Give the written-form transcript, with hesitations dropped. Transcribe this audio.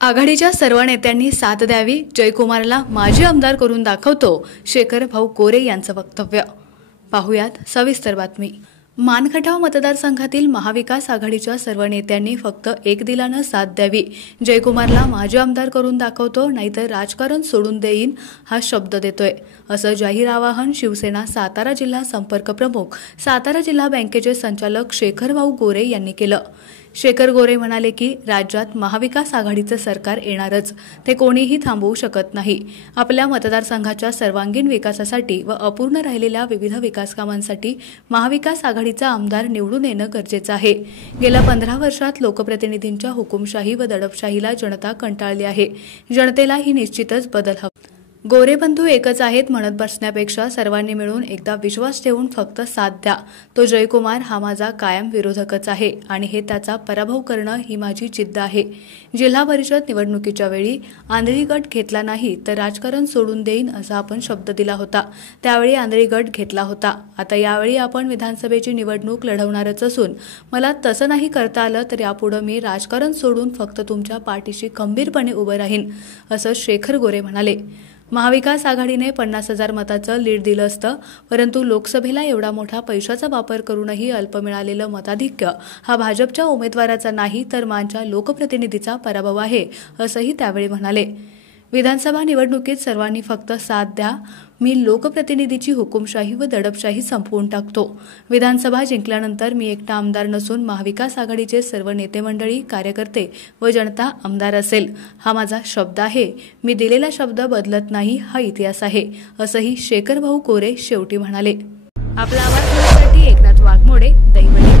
आघाडीच्या सर्व नेत्यांनी साथ द्यावी, जयकुमारला माजी आमदार करून दाखवतो, शेखर भाऊ गोरे यांचं वक्तव्य. पाहुयात सविस्तर बातमी. मानखटाव मतदारसंघातील महाविकास आघाडीच्या सर्व नेत्यांनी फक्त एक दिलानं साथ द्यावी, जयकुमारला माजी आमदार करून दाखवतो नाहीतर राजकारण सोडून देईन हा शब्द देतोय, असं जाहीर आवाहन शिवसेना सातारा जिल्हा संपर्क प्रमुख, सातारा जिल्हा बँकेचे संचालक शेखर भाऊ गोरे यांनी केलं. शेखर गोरे म्हणाले की राज्यात महाविकास आघाडीचं सरकार येणारच, ते कोणीही थांबवू शकत नाही. आपल्या मतदारसंघाच्या सर्वांगीण विकासासाठी व अपूर्ण राहिलेल्या विविध विकास कामांसाठी महाविकास आघाडीचा आमदार निवडून येणं गरजेचं आहे. गेल्या 15 वर्षात लोकप्रतिनिधींच्या हुकुमशाही व दडपशाहीला जनता कंटाळली आहे. जनतेला ही निश्चितच बदल हवा. गोरे बंधू एकच आहेत म्हणत बसण्यापेक्षा सर्वांनी मिळून एकदा विश्वास ठेवून फक्त साथ द्या. तो जयकुमार हा माझा कायम विरोधकच आहे आणि हे त्याचा पराभव करणं ही माझी जिद्द आहे. जिल्हा परिषद निवडणुकीच्या वेळी आंधळी गट घेतला नाही तर राजकारण सोडून देईन असा आपण शब्द दिला होता. त्यावेळी आंधळी गट घेतला होता. आता यावेळी आपण विधानसभेची निवडणूक लढवणारच असून मला तसं नाही करता आलं तर यापुढे मी राजकारण सोडून फक्त तुमच्या पाठीशी खंबीरपणे उभं राहीन, असं शेखर गोरे म्हणाले. महाविकास आघाडीने 50,000 मताचं लीड दिलं असतं, परंतु लोकसभेला एवढा मोठा पैशाचा वापर करूनही अल्प मिळालेलं मताधिक्य हा भाजपच्या उमेदवाराचा नाही तर मानच्या लोकप्रतिनिधीचा पराभव आहे, असंही त्यावेळी म्हणाले. विधानसभा निवडणुकीत सर्वांनी फक्त साथ द्या. मी लोकप्रतिनिधीची हुकुमशाही व दडपशाही संपवून टाकतो. विधानसभा जिंकल्यानंतर मी एकटा आमदार नसून महाविकास आघाडीचे सर्व नेते मंडळी, कार्यकर्ते व जनता आमदार असेल, हा माझा शब्द आहे. मी दिलेला शब्द बदलत नाही, हा इतिहास आहे, असंही शेखर भाऊ गोरे शेवटी म्हणाले. आपला आवाज देण्यासाठी एकनाथ वाघमोडे, दैवली.